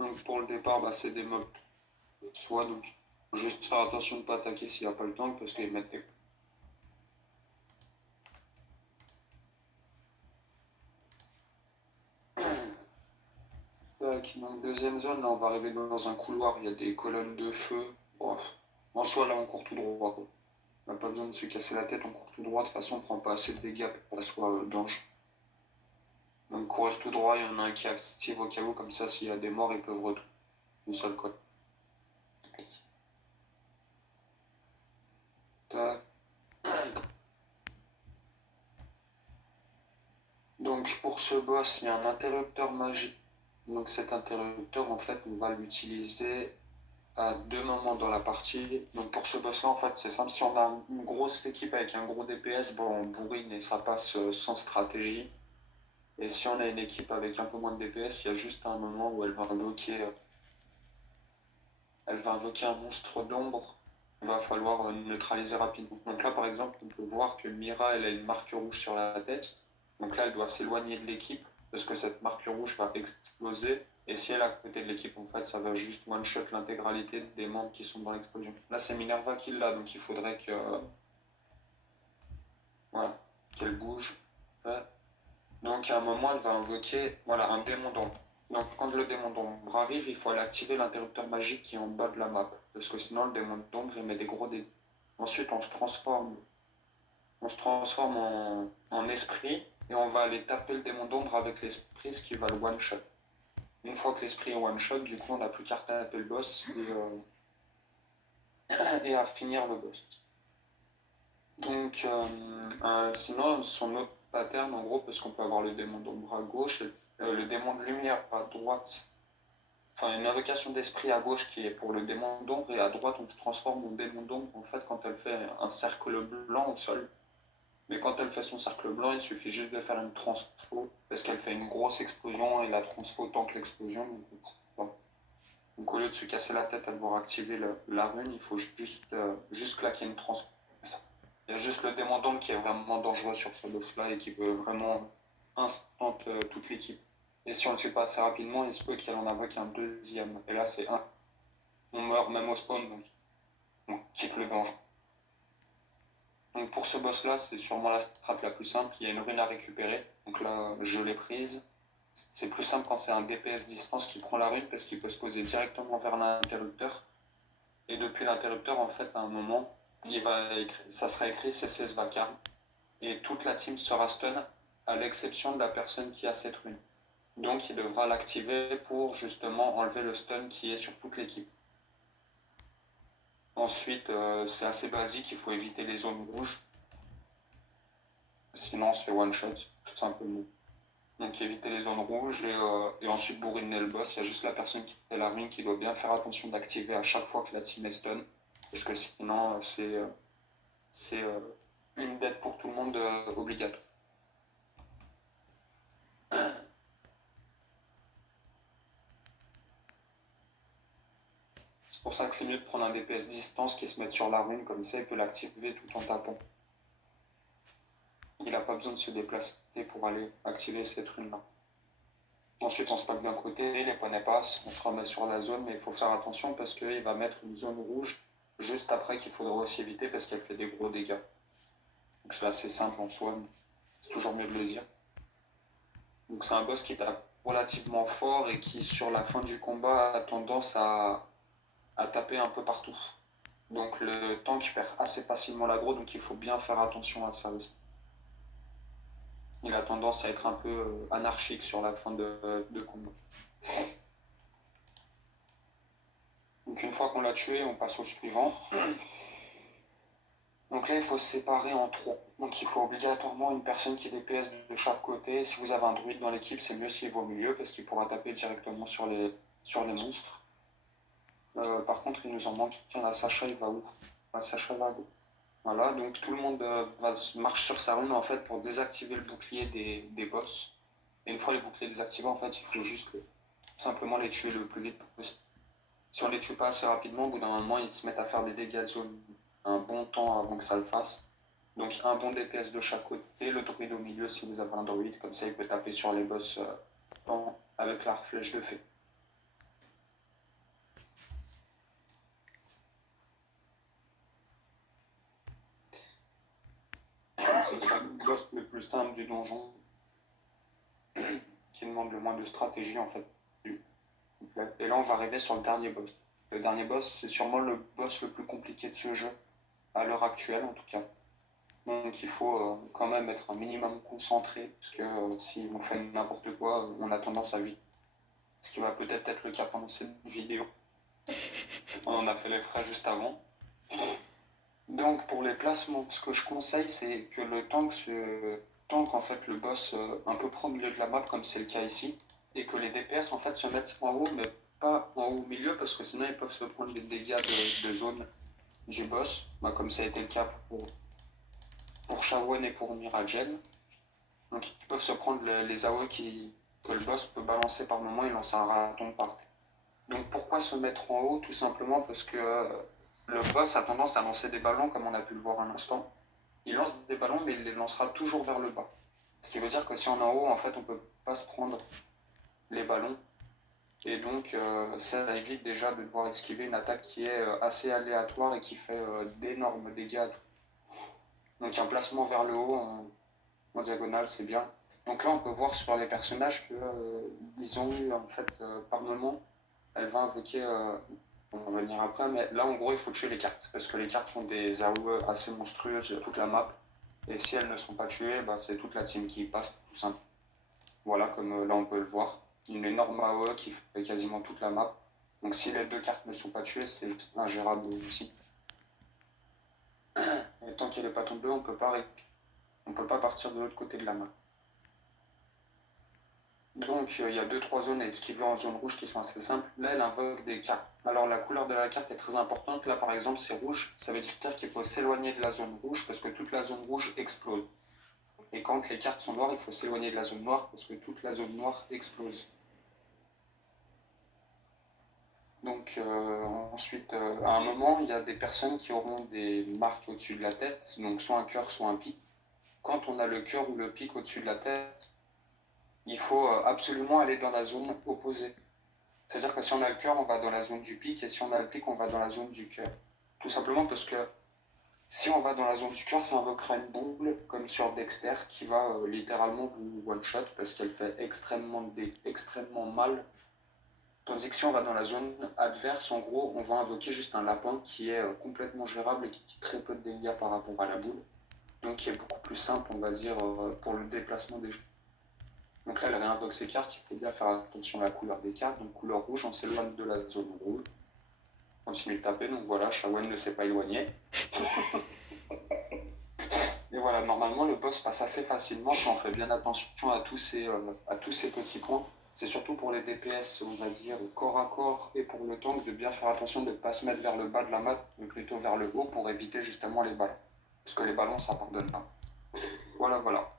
Donc pour le départ, bah, c'est des mobs soit, donc juste faire attention de ne pas attaquer s'il n'y a pas le temps, parce qu'ils mettent des... Donc deuxième zone, là on va arriver dans un couloir, il y a des colonnes de feu. Bon, en soi là on court tout droit quoi. On n'a pas besoin de se casser la tête, on court tout droit, de toute façon on prend pas assez de dégâts pour que ça soit danger. Donc courir tout droit, il y en a un qui active au cas où, comme ça s'il y a des morts ils peuvent retourner une seule code. Tac. Donc pour ce boss, il y a un interrupteur magique. Donc cet interrupteur, en fait, on va l'utiliser à deux moments dans la partie. Donc pour ce boss-là, en fait, c'est simple. Si on a une grosse équipe avec un gros DPS, bon, on bourrine et ça passe sans stratégie. Et si on a une équipe avec un peu moins de DPS, il y a juste un moment où elle va invoquer un monstre d'ombre. Il va falloir neutraliser rapidement. Donc là, par exemple, on peut voir que Mira, elle a une marque rouge sur la tête. Donc là, elle doit s'éloigner de l'équipe parce que cette marque rouge va exploser. Et si elle est à côté de l'équipe, en fait, ça va juste one-shot l'intégralité des membres qui sont dans l'explosion. Là, c'est Minerva qui l'a, donc il faudrait que, voilà, qu'elle bouge. Ouais. Donc à un moment, elle va invoquer voilà, un démon d'ombre. Donc quand le démon d'ombre arrive, il faut aller activer l'interrupteur magique qui est en bas de la map. Parce que sinon, le démon d'ombre, il met des gros dés. Ensuite, on se transforme en esprit et on va aller taper le démon d'ombre avec l'esprit, ce qui va le one-shot. Une fois que l'esprit est one-shot, du coup, on n'a plus qu'à taper le boss et à finir le boss. Donc, sinon, son autre pattern, en gros, parce qu'on peut avoir le démon d'ombre à gauche, le démon de lumière à droite, enfin une invocation d'esprit à gauche qui est pour le démon d'ombre, et à droite, on se transforme en démon d'ombre, en fait, quand elle fait un cercle blanc au sol. Mais quand elle fait son cercle blanc, il suffit juste de faire une transfo, parce qu'elle fait une grosse explosion, et la transfo tank l'explosion. Donc au lieu de se casser la tête à devoir activer la rune, il faut juste claquer une transfo. Il y a juste le démon d'ombre qui est vraiment dangereux sur ce boss-là et qui peut vraiment instant toute l'équipe. Et si on le tue pas assez rapidement, il se peut qu'elle en invoque un deuxième. Et là, c'est un. On meurt même au spawn, donc on quitte le danger. Donc pour ce boss-là, c'est sûrement la strat la plus simple. Il y a une rune à récupérer. Donc là, je l'ai prise. C'est plus simple quand c'est un DPS distance qui prend la rune parce qu'il peut se poser directement vers l'interrupteur. Et depuis l'interrupteur, en fait, à un moment, ça sera écrit CCS Vacarme. Et toute la team sera stun, à l'exception de la personne qui a cette rune. Donc il devra l'activer pour justement enlever le stun qui est sur toute l'équipe. Ensuite, c'est assez basique, il faut éviter les zones rouges. Sinon, on se fait one shot, tout simplement. Donc éviter les zones rouges et ensuite bourriner le boss. Il y a juste la personne qui fait la rune qui doit bien faire attention d'activer à chaque fois que la team est stun. Parce que sinon, c'est une dette pour tout le monde obligatoire. C'est pour ça que c'est mieux de prendre un DPS distance qui se met sur la rune, comme ça il peut l'activer tout en tapant. Il n'a pas besoin de se déplacer pour aller activer cette rune-là. Ensuite on se pack d'un côté, les poneys passent, on se remet sur la zone, mais il faut faire attention parce qu'il va mettre une zone rouge juste après qu'il faudra aussi éviter parce qu'elle fait des gros dégâts. Donc c'est assez simple en soi, mais c'est toujours mieux de le dire. Donc c'est un boss qui tape relativement fort et qui sur la fin du combat a tendance à taper un peu partout. Donc le tank perd assez facilement l'aggro, donc il faut bien faire attention à ça aussi. Il a tendance à être un peu anarchique sur la fin de combat. Donc une fois qu'on l'a tué, on passe au suivant. Donc là, il faut se séparer en trois. Donc il faut obligatoirement une personne qui est DPS de chaque côté. Si vous avez un druide dans l'équipe, c'est mieux s'il va au milieu parce qu'il pourra taper directement sur les monstres. Par contre, il nous en manque un. La Sacha, il va où? La Sacha va à gauche. Voilà, donc tout le monde marche sur sa rune en fait pour désactiver le bouclier des boss. Et une fois les boucliers désactivés, en fait, il faut juste simplement les tuer le plus vite possible. Si on les tue pas assez rapidement, au bout d'un moment, ils se mettent à faire des dégâts de zone un bon temps avant que ça le fasse. Donc un bon DPS de chaque côté, le druide au milieu si vous avez un druide, comme ça il peut taper sur les boss avec la flèche de fée. boss le plus simple du donjon, qui demande le moins de stratégie en fait. Et là, on va arriver sur le dernier boss. Le dernier boss, c'est sûrement le boss le plus compliqué de ce jeu, à l'heure actuelle en tout cas. Donc il faut quand même être un minimum concentré, parce que si on fait n'importe quoi, on a tendance à vite. Ce qui va peut-être être le cas pendant cette vidéo. On en a fait les frais juste avant. Donc pour les placements, ce que je conseille, c'est que le tank en fait le boss un peu près au milieu de la map, comme c'est le cas ici, et que les DPS en fait se mettent en haut, mais pas en haut au milieu, parce que sinon ils peuvent se prendre des dégâts de zone du boss, bah, comme ça a été le cas pour Shawen et pour Miragen. Donc ils peuvent se prendre les AOE que le boss peut balancer par moment et lancer un raton par terre. Donc pourquoi se mettre en haut? Tout simplement parce que le boss a tendance à lancer des ballons, comme on a pu le voir un instant. Il lance des ballons, mais il les lancera toujours vers le bas. Ce qui veut dire que si on est en haut, en fait, on ne peut pas se prendre les ballons. Et donc, ça évite déjà de devoir esquiver une attaque qui est assez aléatoire et qui fait d'énormes dégâts à tout. Donc un placement vers le haut en diagonale, c'est bien. Donc là, on peut voir sur les personnages qu'ils ont eu, en fait, par moment, elle va invoquer, on va venir après, mais là, en gros, il faut tuer les cartes, parce que les cartes font des AOE assez monstrueuses sur toute la map, et si elles ne sont pas tuées, bah, c'est toute la team qui passe, tout simple. Voilà, comme là, on peut le voir, une énorme AOE qui fait quasiment toute la map. Donc si les deux cartes ne sont pas tuées, c'est juste ingérable aussi. Et tant qu'elle n'est pas tombée, on peut pas partir de l'autre côté de la map. Donc il y a 2-3 zones à esquiver en zone rouge qui sont assez simples. Là, elle invoque des cartes. Alors la couleur de la carte est très importante. Là, par exemple, c'est rouge. Ça veut dire qu'il faut s'éloigner de la zone rouge parce que toute la zone rouge explose. Et quand les cartes sont noires, il faut s'éloigner de la zone noire parce que toute la zone noire explose. Donc ensuite, à un moment, il y a des personnes qui auront des marques au-dessus de la tête, donc soit un cœur, soit un pic. Quand on a le cœur ou le pic au-dessus de la tête, il faut absolument aller dans la zone opposée. C'est-à-dire que si on a le cœur, on va dans la zone du pic, et si on a le pic, on va dans la zone du cœur. Tout simplement parce que si on va dans la zone du cœur, ça invoquera une bombe, comme sur Dexter, qui va littéralement vous one-shot, parce qu'elle fait extrêmement mal. Tandis que si on va dans la zone adverse, en gros, on va invoquer juste un lapin qui est complètement gérable et qui fait très peu de dégâts par rapport à la boule. Donc qui est beaucoup plus simple, on va dire, pour le déplacement des jeux. Donc là, elle réinvoque ses cartes, il faut bien faire attention à la couleur des cartes. Donc couleur rouge, on s'éloigne de la zone rouge. Continue de taper, donc voilà, Shawen ne s'est pas éloigné. Et voilà, normalement, le boss passe assez facilement si on fait bien attention à tous ces petits points. C'est surtout pour les DPS, on va dire, corps à corps, et pour le tank, de bien faire attention de ne pas se mettre vers le bas de la map, mais plutôt vers le haut pour éviter justement les ballons. Parce que les ballons, ça pardonne pas. Voilà, voilà.